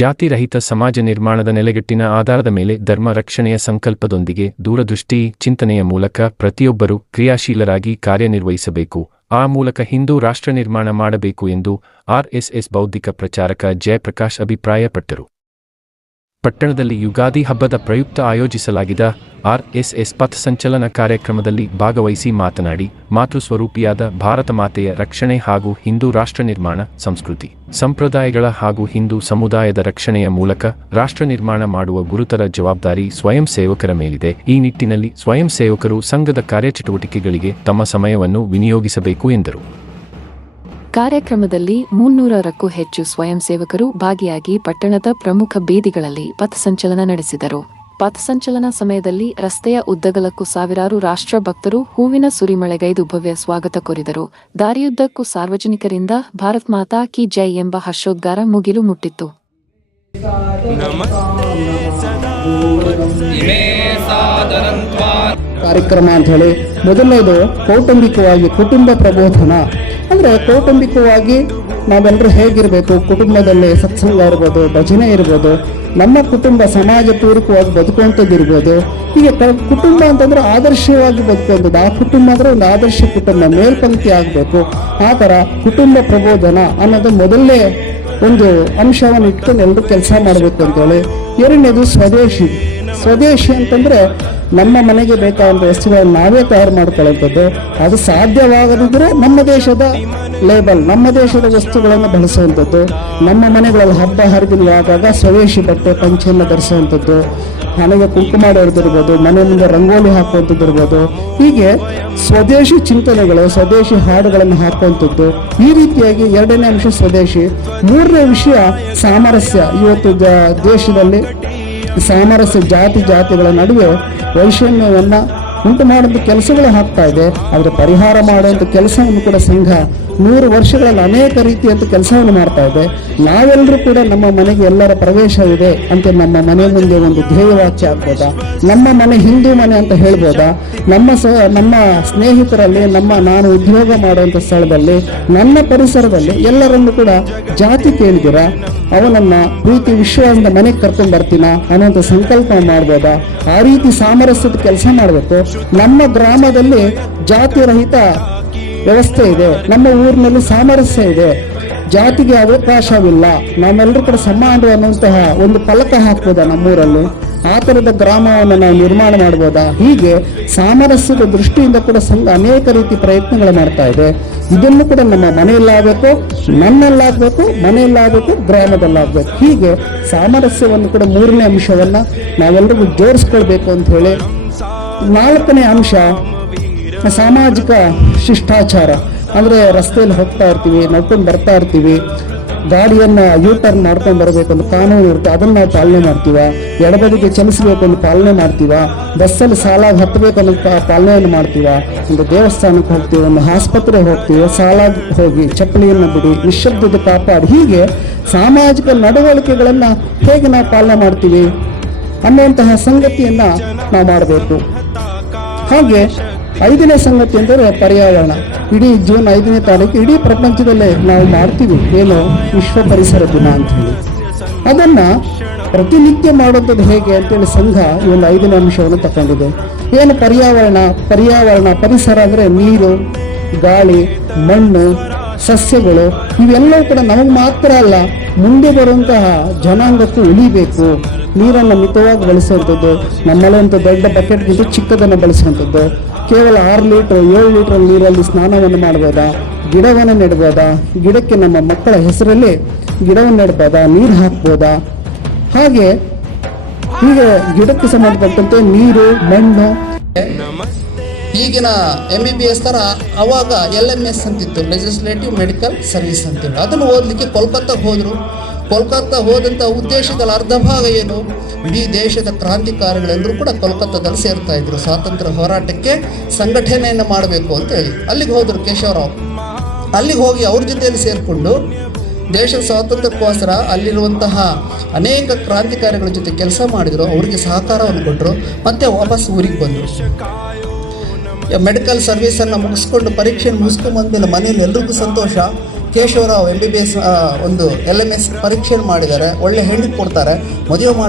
ಜಾತಿರಹಿತ ಸಮಾಜ ನಿರ್ಮಾಣದ ನೆಲೆಗಟ್ಟಿನ ಆಧಾರದ ಮೇಲೆ ಧರ್ಮ ರಕ್ಷಣೆಯ ಸಂಕಲ್ಪದೊಂದಿಗೆ ದೂರದೃಷ್ಟಿ, ಚಿಂತನೆಯ ಮೂಲಕ ಪ್ರತಿಯೊಬ್ಬರೂ ಕ್ರಿಯಾಶೀಲರಾಗಿ ಕಾರ್ಯನಿರ್ವಹಿಸಬೇಕು. ಆ ಮೂಲಕ ಹಿಂದೂ ರಾಷ್ಟ್ರ ನಿರ್ಮಾಣ ಮಾಡಬೇಕು ಎಂದು ಆರ್ಎಸ್ಎಸ್ ಬೌದ್ಧಿಕ ಪ್ರಚಾರಕ ಜಯಪ್ರಕಾಶ್ ಅಭಿಪ್ರಾಯಪಟ್ಟರು. ಪಟ್ಟಣದಲ್ಲಿ ಯುಗಾದಿ ಹಬ್ಬದ ಪ್ರಯುಕ್ತ ಆಯೋಜಿಸಲಾಗಿದ್ದ ಆರ್ಎಸ್ಎಸ್ ಪಥಸಂಚಲನ ಕಾರ್ಯಕ್ರಮದಲ್ಲಿ ಭಾಗವಹಿಸಿ ಮಾತನಾಡಿ, ಮಾತೃಸ್ವರೂಪಿಯಾದ ಭಾರತ ಮಾತೆಯ ರಕ್ಷಣೆ ಹಾಗೂ ಹಿಂದೂ ರಾಷ್ಟ್ರ ನಿರ್ಮಾಣ, ಸಂಸ್ಕೃತಿ, ಸಂಪ್ರದಾಯಗಳ ಹಾಗೂ ಹಿಂದೂ ಸಮುದಾಯದ ರಕ್ಷಣೆಯ ಮೂಲಕ ರಾಷ್ಟ್ರ ನಿರ್ಮಾಣ ಮಾಡುವ ಗುರುತರ ಜವಾಬ್ದಾರಿ ಸ್ವಯಂ ಸೇವಕರ ಮೇಲಿದೆ. ಈ ನಿಟ್ಟಿನಲ್ಲಿ ಸ್ವಯಂ ಸೇವಕರು ಸಂಘದ ಕಾರ್ಯಚಟುವಟಿಕೆಗಳಿಗೆ ತಮ್ಮ ಸಮಯವನ್ನು ವಿನಿಯೋಗಿಸಬೇಕು ಎಂದರು. ಕಾರ್ಯಕ್ರಮದಲ್ಲಿ ಮುನ್ನೂರಕ್ಕೂ ಹೆಚ್ಚು ಸ್ವಯಂ ಸೇವಕರು ಭಾಗಿಯಾಗಿ ಪಟ್ಟಣದ ಪ್ರಮುಖ ಬೀದಿಗಳಲ್ಲಿ ಪಥಸಂಚಲನ ನಡೆಸಿದರು. ಪಥಸಂಚಲನ ಸಮಯದಲ್ಲಿ ರಸ್ತೆಯ ಉದ್ದಗಲಕ್ಕೂ ಸಾವಿರಾರು ರಾಷ್ಟ್ರ ಭಕ್ತರು ಹೂವಿನ ಸುರಿಮಳೆಗೈದು ಭವ್ಯ ಸ್ವಾಗತ ಕೋರಿದರು. ದಾರಿಯುದ್ದಕ್ಕೂ ಸಾರ್ವಜನಿಕರಿಂದ ಭಾರತ್ ಮಾತಾ ಕಿ ಜೈ ಎಂಬ ಹರ್ಷೋದ್ಗಾರ ಮುಗಿಲು ಮುಟ್ಟಿತ್ತು. ಕಾರ್ಯಕ್ರಮ ಅಂತ ಹೇಳಿ ಮೊದಲನೇದು ಕೌಟುಂಬಿಕವಾಗಿ ಕುಟುಂಬ ಪ್ರಬೋಧನ. ಅಂದ್ರೆ ಕೌಟುಂಬಿಕವಾಗಿ ನಾವೆಲ್ಲರೂ ಹೇಗಿರಬೇಕು? ಕುಟುಂಬದಲ್ಲಿ ಸತ್ಸಂಗ ಇರ್ಬೋದು, ಭಜನೆ ಇರ್ಬೋದು, ನಮ್ಮ ಕುಟುಂಬ ಸಮಾಜ ಪೂರಕವಾಗಿ ಬದುಕುವಂಥದ್ದು ಇರ್ಬೋದು. ಹೀಗೆ ಕುಟುಂಬ ಅಂತಂದ್ರೆ ಆದರ್ಶವಾಗಿ ಬದುಕುವಂಥದ್ದು. ಆ ಕುಟುಂಬ ಅಂದ್ರೆ ಒಂದು ಆದರ್ಶ ಕುಟುಂಬ ಮೇಲ್ಪಂಕ್ತಿ ಆಗಬೇಕು. ಆ ಥರ ಕುಟುಂಬ ಪ್ರಬೋಧನ ಅನ್ನೋದು ಮೊದಲನೇ ಒಂದು ಅಂಶವನ್ನು ಇಟ್ಕೊಂಡು ಎಲ್ಲರೂ ಕೆಲಸ ಮಾಡಬೇಕು ಅಂತೇಳಿ. ಎರಡನೇದು ಸ್ವದೇಶಿ. ಸ್ವದೇಶಿ ಅಂತಂದ್ರೆ ನಮ್ಮ ಮನೆಗೆ ಬೇಕಾದಂಥ ವಸ್ತುಗಳನ್ನು ನಾವೇ ತಯಾರು ಮಾಡ್ಕೊಳ್ಳೋಂಥದ್ದು ಅದು ಸಾಧ್ಯವಾಗದಿದ್ರೆ ನಮ್ಮ ದೇಶದ ಲೇಬಲ್ ನಮ್ಮ ದೇಶದ ವಸ್ತುಗಳನ್ನು ಬಳಸುವಂಥದ್ದು. ನಮ್ಮ ಮನೆಗಳಲ್ಲಿ ಹಬ್ಬ ಹರಿದಿನವಾದಾಗ ಸ್ವದೇಶಿ ಬಟ್ಟೆ ಪಂಚೆಯನ್ನು ಧರಿಸುವಂಥದ್ದು. ಮನೆಗೆ ಕುಂಕುಮ ಮಾಡೋದಿರ್ಬೋದು ಮನೆ ಮುಂದೆ ರಂಗೋಲಿ ಹಾಕುವಂಥದ್ದು ಇರ್ಬೋದು ಹೀಗೆ ಸ್ವದೇಶಿ ಚಿಂತನೆಗಳು, ಸ್ವದೇಶಿ ಹಾಡುಗಳನ್ನು ಹಾಕುವಂಥದ್ದು, ಈ ರೀತಿಯಾಗಿ ಎರಡನೇ ಅಂಶ ಸ್ವದೇಶಿ. ಮೂರನೇ ವಿಷಯ ಸಾಮರಸ್ಯ. ಇವತ್ತು ದೇಶದಲ್ಲಿ ಸಾಮರಸ್ಯ ಜಾತಿ ಜಾತಿಗಳ ನಡುವೆ ವೈಷಮ್ಯವನ್ನು ಉಂಟು ಮಾಡುವಂಥ ಕೆಲಸಗಳು ಹಾಕ್ತಾ ಇದೆ. ಆದರೆ ಪರಿಹಾರ ಮಾಡುವಂಥ ಕೆಲಸವನ್ನು ಕೂಡ ಸಂಘ ನೂರು ವರ್ಷಗಳಲ್ಲಿ ಅನೇಕ ರೀತಿಯಂತ ಕೆಲಸವನ್ನು ಮಾಡ್ತಾ ಇದೆ. ನಾವೆಲ್ಲರೂ ಕೂಡ ನಮ್ಮ ಮನೆಗೆ ಎಲ್ಲರ ಪ್ರವೇಶ ಇದೆ ಅಂತ ನಮ್ಮ ಮನೆ ಮುಂದೆ ಒಂದು ಧ್ಯೇಯವಾಕ್ಯ ಹಾಕ್ಬೋದಾ ನಮ್ಮ ಮನೆ ಹಿಂದೂ ಮನೆ ಅಂತ ಹೇಳ್ಬೋದಾ? ನಮ್ಮ ಸ, ನಮ್ಮ ಸ್ನೇಹಿತರಲ್ಲಿ, ನಮ್ಮ ನಾನು ಉದ್ಯೋಗ ಮಾಡುವಂಥ ಸ್ಥಳದಲ್ಲಿ, ನನ್ನ ಪರಿಸರದಲ್ಲಿ ಎಲ್ಲರನ್ನು ಕೂಡ ಜಾತಿ ಕೇಳಿದಿರ? ಅವನನ್ನ ಪ್ರೀತಿ ವಿಶ್ವಾಸದಿಂದ ಮನೆಗೆ ಕರ್ಕೊಂಡು ಬರ್ತೀನ ಅನ್ನೋಂಥ ಸಂಕಲ್ಪ ಮಾಡ್ಬೋದಾ? ಆ ರೀತಿ ಸಾಮರಸ್ಯದ ಕೆಲಸ ಮಾಡಬೇಕು. ನಮ್ಮ ಗ್ರಾಮದಲ್ಲಿ ಜಾತಿ ರಹಿತ ವ್ಯವಸ್ಥೆ ಇದೆ. ನಮ್ಮ ಊರಿನಲ್ಲಿ ಸಾಮರಸ್ಯ ಇದೆ. ಜಾತಿಗೆ ಅವಕಾಶವಿಲ್ಲ. ನಾವೆಲ್ಲರೂ ಕೂಡ ಸಮಾನ ಅನ್ನುವಂತಹ ಒಂದು ಫಲಕ ಹಾಕ್ಬೋದ ನಮ್ಮೂರಲ್ಲಿ? ಆ ಥರದ ಗ್ರಾಮವನ್ನು ನಾವು ನಿರ್ಮಾಣ ಮಾಡ್ಬೋದಾ? ಹೀಗೆ ಸಾಮರಸ್ಯದ ದೃಷ್ಟಿಯಿಂದ ಕೂಡ ಸಂಘ ಅನೇಕ ರೀತಿ ಪ್ರಯತ್ನಗಳು ಮಾಡ್ತಾ ಇದೆ. ಇದನ್ನು ಕೂಡ ನಮ್ಮ ಮನೆಯಲ್ಲಾಗಬೇಕು, ನನ್ನಲ್ಲಾಗಬೇಕು, ಮನೆಯಲ್ಲಾಗಬೇಕು, ಗ್ರಾಮದಲ್ಲಾಗಬೇಕು. ಹೀಗೆ ಸಾಮರಸ್ಯವನ್ನು ಕೂಡ ಮೂರನೇ ಅಂಶವನ್ನು ನಾವೆಲ್ಲರಿಗೂ ಜೋಡಿಸ್ಕೊಳ್ಬೇಕು ಅಂತ ಹೇಳಿ ನಾಲ್ಕನೇ ಅಂಶ, ಸಾಮಾಜಿಕ ಶಿಷ್ಟಾಚಾರ. ಅಂದರೆ ರಸ್ತೆಯಲ್ಲಿ ಹೋಗ್ತಾ ಇರ್ತೀವಿ ನಡ್ಕೊಂಡು ಬರ್ತಾ ಇರ್ತೀವಿ, ಗಾಡಿಯನ್ನ ಯೂ ಟರ್ನ್ ಮಾಡ್ಕೊಂಡು ಬರಬೇಕು ಅಂತ ಕಾನೂನು ಇರುತ್ತೆ, ಅದನ್ನ ನಾವು ಪಾಲನೆ ಮಾಡ್ತೀವ? ಎಡಬದಿಗೆ ಚಲಿಸಬೇಕು ಅಂತ ಪಾಲನೆ ಮಾಡ್ತೀವ? ಬಸ್ಸಲ್ಲಿ ಸಾಲಾಗಿ ಹತ್ತಬೇಕು ಅನ್ನೋ ಪಾಲನೆಯನ್ನು ಮಾಡ್ತೀವ? ಒಂದು ದೇವಸ್ಥಾನಕ್ಕೆ ಹೋಗ್ತೀವಿ, ಒಂದು ಆಸ್ಪತ್ರೆಗೆ ಹೋಗ್ತೀವಿ ಸಾಲಾಗಿ ಹೋಗಿ ಚಪ್ಪಲಿಯನ್ನು ಬಿಡಿ ನಿಶಬ್ದದ ಕಾಪಾಡಿ ಹೀಗೆ ಸಾಮಾಜಿಕ ನಡವಳಿಕೆಗಳನ್ನು ಹೇಗೆ ನಾವು ಪಾಲನೆ ಮಾಡ್ತೀವಿ ಅನ್ನುವಂತಹ ಸಂಗತಿಯನ್ನು ನಾವು ಮಾಡಬೇಕು. ಹಾಗೆ ಐದನೇ ಸಂಗತಿ ಅಂದರೆ ಪರ್ಯಾವರಣ. ಇಡೀ ಜೂನ್ ಐದನೇ ತಾರೀಕು ಇಡೀ ಪ್ರಪಂಚದಲ್ಲೇ ನಾವು ಮಾಡ್ತೀವಿ. ಏನು? ವಿಶ್ವ ಪರಿಸರ ದಿನ ಅಂತ ಹೇಳಿ ಅದನ್ನ ಪ್ರತಿನಿತ್ಯ ಮಾಡುವಂಥದ್ದು ಹೇಗೆ ಅಂತೇಳಿ ಸಂಘ ಈ ಒಂದು ಐದನೇ ಅಂಶವನ್ನು ತಗೊಂಡಿದೆ ಏನು ಪರ್ಯಾವರಣ? ಪರ್ಯಾವರಣ, ಪರಿಸರ ಅಂದರೆ ನೀರು, ಗಾಳಿ, ಮಣ್ಣು, ಸಸ್ಯಗಳು ಇವೆಲ್ಲವೂ ಕೂಡ ನಮಗೆ ಮಾತ್ರ ಅಲ್ಲ, ಮುಂದೆ ಬರುವಂತಹ ಜನಾಂಗಕ್ಕೂ ಉಳಿಬೇಕು. ನೀರನ್ನು ಮಿತವಾಗಿ ಬಳಸುವಂಥದ್ದು ನಮ್ಮಲ್ಲಂತ ದೊಡ್ಡ ಬಕೆಟ್ಗಿಂತ ಚಿಕ್ಕದನ್ನು ಬಳಸುವಂಥದ್ದು. ಕೇವಲ ಆರು ಲೀಟರ್, ಏಳು ಲೀಟರ್ ನೀರಲ್ಲಿ ಸ್ನಾನವನ್ನು ಮಾಡ್ಬೋದಾ? ಗಿಡವನ್ನು ನೆಡ್ಬೋದಾ? ಗಿಡಕ್ಕೆ ನಮ್ಮ ಮಕ್ಕಳ ಹೆಸರಲ್ಲಿ ಗಿಡವನ್ನು ನೆಡ್ಬೋದಾ? ನೀರು ಹಾಕ್ಬೋದಾ? ಹಾಗೆ ಹೀಗೆ ಗಿಡಕ್ಕೆ ಸಂಬಂಧಪಟ್ಟಂತೆ ನೀರು, ಮಣ್ಣು. ಈಗಿನ ಎಂ ಬಿ ಬಿ ಎಸ್ ಥರ ಅವಾಗ ಎಲ್ ಎಂ ಎಸ್ ಅಂತಿತ್ತು ಲೆಜಿಸ್ಲೇಟಿವ್ ಮೆಡಿಕಲ್ ಸರ್ವಿಸ್ ಅಂತಿತ್ತು. ಅದನ್ನು ಓದಲಿಕ್ಕೆ ಕೋಲ್ಕತ್ತಾಗೆ ಹೋದರು. ಕೋಲ್ಕತ್ತಾ ಹೋದಂಥ ಉದ್ದೇಶದಲ್ಲಿ ಅರ್ಧ ಭಾಗ ಏನು? ಇಡೀ ದೇಶದ ಕ್ರಾಂತಿಕಾರಿಗಳೆಲ್ಲರೂ ಕೂಡ ಕೋಲ್ಕತ್ತಾದಲ್ಲಿ ಸೇರ್ತಾ ಇದ್ರು. ಸ್ವಾತಂತ್ರ್ಯ ಹೋರಾಟಕ್ಕೆ ಸಂಘಟನೆಯನ್ನು ಮಾಡಬೇಕು ಅಂತ ಹೇಳಿ. ಅಲ್ಲಿಗೆ ಹೋದರು ಕೇಶವರಾವ್. ಅಲ್ಲಿಗೆ ಹೋಗಿ ಅವ್ರ ಜೊತೆಯಲ್ಲಿ ಸೇರಿಕೊಂಡು ದೇಶದ ಸ್ವಾತಂತ್ರ್ಯಕ್ಕೋಸ್ಕರ ಅಲ್ಲಿರುವಂತಹ ಅನೇಕ ಕ್ರಾಂತಿಕಾರಿಗಳ ಜೊತೆ ಕೆಲಸ ಮಾಡಿದರು. ಅವರಿಗೆ ಸಹಕಾರವನ್ನು ಕೊಟ್ಟರು ಮತ್ತೆ ವಾಪಸ್ ಊರಿಗೆ ಬಂದರು. ಮೆಡಿಕಲ್ ಸರ್ವಿಸನ್ನು ಮುಗಿಸ್ಕೊಂಡು ಪರೀಕ್ಷೆ ಮುಗಿಸ್ಕೊಂಡು ಬಂದಮೇಲೆ ಮನೇಲಿ ಎಲ್ರಿಗೂ ಸಂತೋಷ. Keshavrao M B B S ಒಂದು ಎಲ್ ಎಂ ಎಸ್ ಪರೀಕ್ಷೆ ಮಾಡಿದ್ದಾರೆ ಒಳ್ಳೆ ಹೆಣ್ಣು ಕೊಡ್ತಾರೆ. ಮದುವೆ